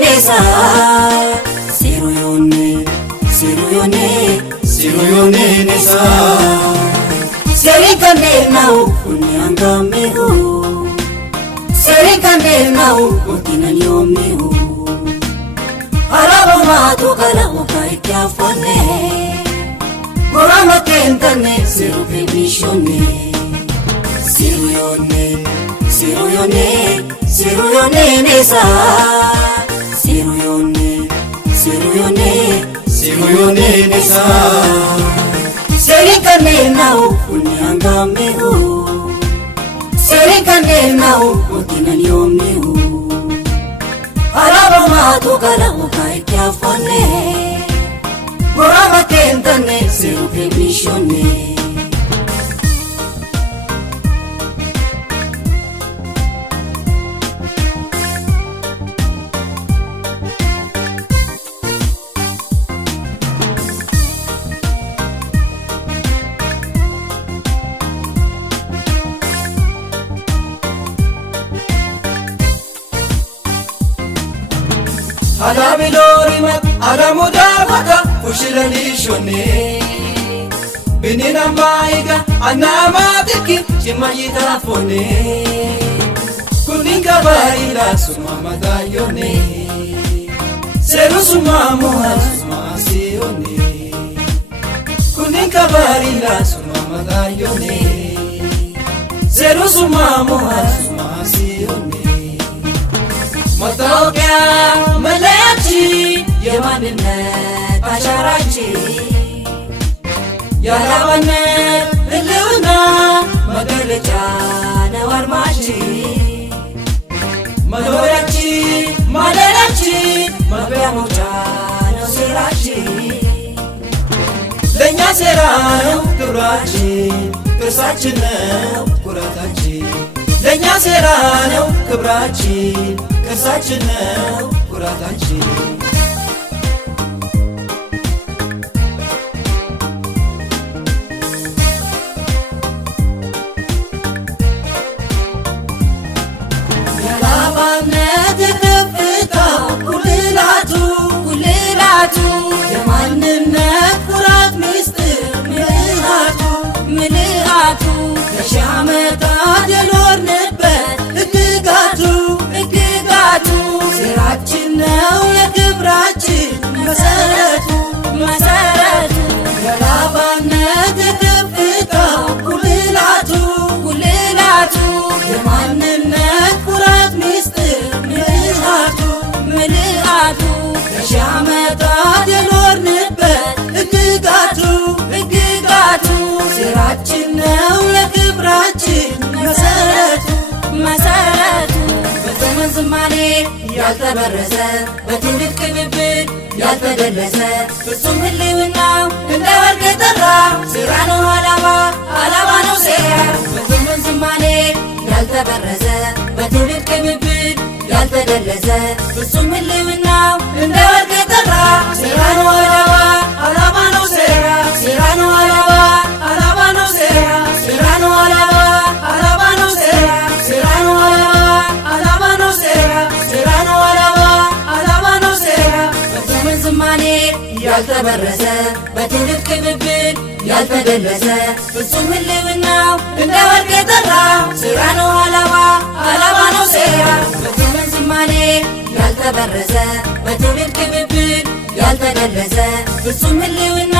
nesa Siruyone nesa Serikane nau unyangamehu Serikane nau utinanyomehu Arabo matu kala ukaikya fone Gorama kentane sirupe bishone Siruyone nesa Siruyone nesa Serikane nau unyangamehu Serikane nau utinanyomehu Arabo matu kala ukaikya fone Gorama kentane sirupe bishone Ala bilorimat ala mudawaka ushilani shone Binina maiga anamatiki chimayita fone Kuninga barila sumama dayone Seru sumamuha sumasione Kuninga barila sumama dayone Seru sumamuha sumasione Matokya melachi የማንነት አሻራችን ያላባነት ህልውና መገለጫ ነው አርማችን መኖሪያችን ማደሪያችን መግቢያ መውጫ ነው ሴራችን ለእኛ ሴራ ነው ክብራችን ቅርሳችን ነው ኩራታችን ለእኛ ሴራ ነው ክብራችን ቅርሳችን ነው ኩራታችን ያላባነት ከፍታ ጉልላቱ የማንነት ኩራት ሚስጥር ምልአቱ ለሺህ ዓመታት የኖርንበት ሕግጋቱ ሴራችን ነው የክብራችን መሰረቱ ያላባነት ከፍታ ጉልላቱ የማንነት ኩራት ሚስጥር ምልአቱ ለሺህ ዓመታት የኖርንበት ሕግጋቱ ሴራችን ነው የክብራችን መሰረቱ በዘመን ዝማኔ ያልተበረዘ በትውልድ ቅብብል ያልተደለዘ ፍጹም ህልውናው እንደ ወርቅ የጠራ ሴራ ነው ዓላማ ነው ሴራ በዘመን ዝማኔ ያልተበረዘ በትውልድ ቅብብል ያልተደለዘ ፍጹም ህልውናው እንደ ወርቅ የጠራ ሴራ ነው ዓላማ ነው ሴራ ሴራ ነው ዓላማ ነው ሴራ ሴራ ነው ዓላማ ነው ሴራ ሴራ ነው ዓላማ ነው ሴራ ሴራ ነው ዓላማ ነው ሴራ በዘመን ዝማኔ ያልተበረዘ በትውልድ ቅብብል ያልተደለዘ ፍጹም ህልውናው እንደ ወርቅ የጠራ ሴራ ነው ዓላማ ነው ሴራ በዘመን ዝማኔ ያልተበረዘ በትውልድ ቅብብል ያልተደለዘ ፍጹም ህልውና